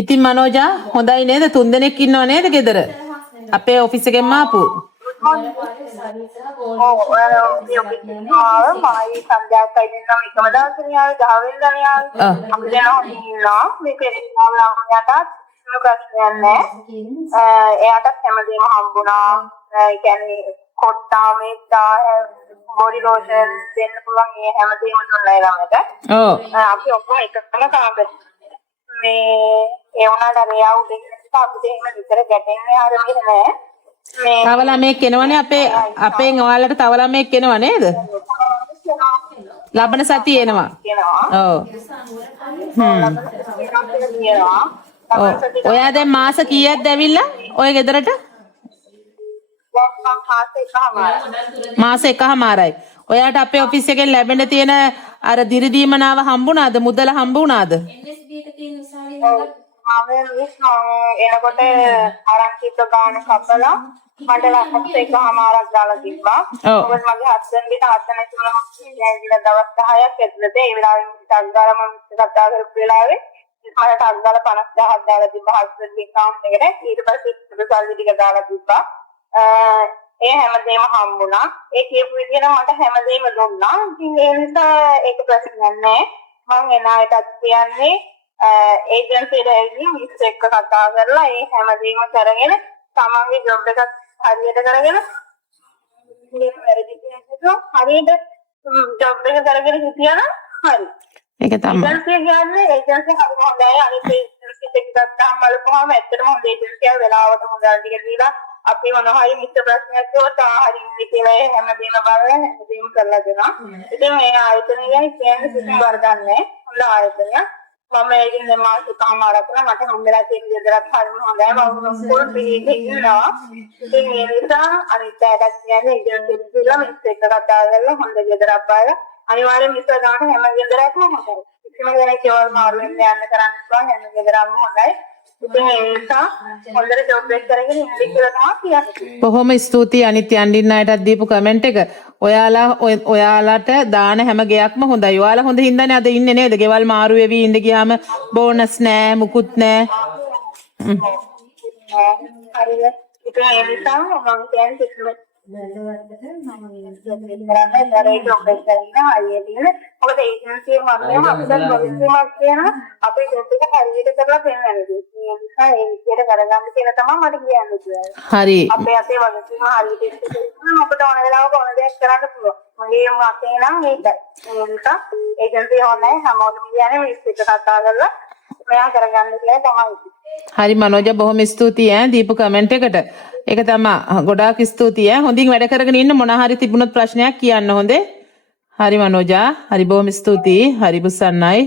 ඉතින් මනෝජා හොඳයි නේද? 3 දෙනෙක් ඉන්නව නේද ගෙදර? අපේ ඔෆිස් එකෙන් ආපු. මායි සංජාත් අයින්නම් එකම දවසේ ආවේ 10 වෙනිදානේ ආවේ. අපි දැන් හොඳින් ඉන්නවා. මේ පෙරේදාව ළමයාටත් ප්‍රශ්නයක් නැහැ. එයාටත් හැමදේම හම්බුණා. ඒ කියන්නේ කොට්ටා මේත්තා බොඩි ලෝෂන් දෙන්න පුළුවන් ඒ හැමදේම දුන්නා ඒ ළමයට. ඔව්. අපි ඔක්කොම එකතන කාගද. මේ ඒ වුණාට එයා උදේ අපිට එහෙම විතර ගැටෙන්නේ ආරම්භ නෑ. තව ළමෙක් එනවනේ අපෙන් ඔයාලට තව ළමෙක් එනව නේද? ලබන සතියේ එනවා. ඔව්. ඔයා දැන් මාස කීයක්ද ඇවිල්ලා ඔය ගෙදරට? මාස එකමාරයි. ඔයාට අපේ ඔෆිස් එකෙන් ලැබෙන්න තියෙන අර දිරිදීමනාව හම්බුණාද? මුදල හම්බුණාද? එනකොට ආරංචික ගාන කපලා මට ලක්ෂ එකමාරක් දාලා තිබ්බා. මොකද මගේ හස්බන්ඩ්ගේ තාත්තා නැතිවම ඉඳලා දවස් 10ක් ඇතුළත ඒ වෙලාවෙ ටක් දාලා මම කතා කරපු වෙලාවේ මට ටක් දාලා 50000ක් දාලා තිබ්බා හස්බන්ඩ්ගේ account එකට. ඊට පස්සේ සල්ලි ටික දාලා තිබ්බා. ඒ හැමදේම හම්බුණා. ඒ කියපු විදිහට මට හැමදේම දුන්නා. ඉතින් ඒ නිසා ඒක ප්‍රශ්නයක් නෑ. මම එන අයටත් කියන්නේ ඒජන්සි එකෙන් මිස් එක්ක කතා කරලා ඒ හැමදේම කරගෙන තමන්ගේ ජොබ් එකත් හරියට කරගෙන මේ වැරදි කෙනෙක්ට හරියට ජොබ් එක කරගෙන හිටියනම් හරි. ඒක තමයි. ඒජන්සි කියන්නේ ඒජන්සි හරි හොඳයි. අනිත් ඒජන්සි එක ගත්තාම බලපුවාම ඇත්තටම හොඳ ඒජන්සියක් වෙලාවට මුදල් ටික දීලා අපි මොනවා හරි මිස්ටර් ප්‍රශ්නයක් කරලා හරි ඉන්නේ කියලා හැමදේම බලලා හැමදේම කරලා දෙනවා. ඉතින් මේ ආයතනය ගැන කියන්නේ කිසිම වරදක් නැහැ. හොඳ ආයතනයක්. මම ඒකෙන් මාස එකමාරක් කරා මට හම්බෙලා තියෙන ගෙදරක් හරිම හොඳයි. මම ස්කූල් පිළිහෙ ඉන්නවා. ඉතින් ඒ නිසා අනිත් අයටත් කියන්නේ ඉගෙන ගන්න මිස් එක්ක කතා කරලා හොඳ ගෙදරක් බලලා අනිවාර්යෙන් මිස් ගන්නට හැම ගෙදරක්ම හොඳයි. කිසිම කෙනෙක් ඒවල් මාරු වෙන්න යන්න කරන්න පුළුවන් හැම ගෙදරක්ම හොඳයි. ඉතින් ඒ නිසා හොඳට ජොබ් එක කරගෙන ඉන්න කියලා තමයි කියන්නේ. බොහොම ස්තුතියි අනිත් යන්ඩින් අයටත් දීපු කමෙන්ට් එක. ඔයාලට දාන හැම ගයක්ම හොඳයි. ඔයාලා හොඳ හින්දානේ අද ඉන්නේ නේද? ගෙවල් මාරු වෙවි ඉඳ ගියාම බෝනස් නෑ මුකුත් නෑ. හරිද? ඉතින් ඒ නිසා මම කියන්නේ කිසිම මොකද ඒජන්සිය මම අපිට පොලිසියක් කියන අපේ ජොබ් එක හරියට කරලා පෙන්නන්නේ. ඒ නිසා ඒ විදිහට කරගන්න කියලා තමයි මට කියන්නේ. හරි. අපේ වගකීම හරියට ඉස්සෙල්ලා අපිට ඕන වෙලාවක ඕන දෙයක් කරන්න පුළුවන්. මගේ මතේ නම් මේකයි. ඒ නිසා ඒජන්සිය හොඳයි හැමෝටම කියන්නේ මිස් එක කතා කරලා ඔයා කරගන්න කියලා තමයි. හරි මනෝජා බොහොම ස්තුතියි ඈ දීපු කමෙන්ට් එකට. ඒක තමයි ගොඩාක් ස්තුතියි ඈ. හොඳින් වැඩ කරගෙන ඉන්න මොන හරි තිබුණොත් ප්‍රශ්නයක් කියන්න හොඳේ. හරි මනෝජා හරි බොහොම ස්තුතියි. හරි බුසන්නයි.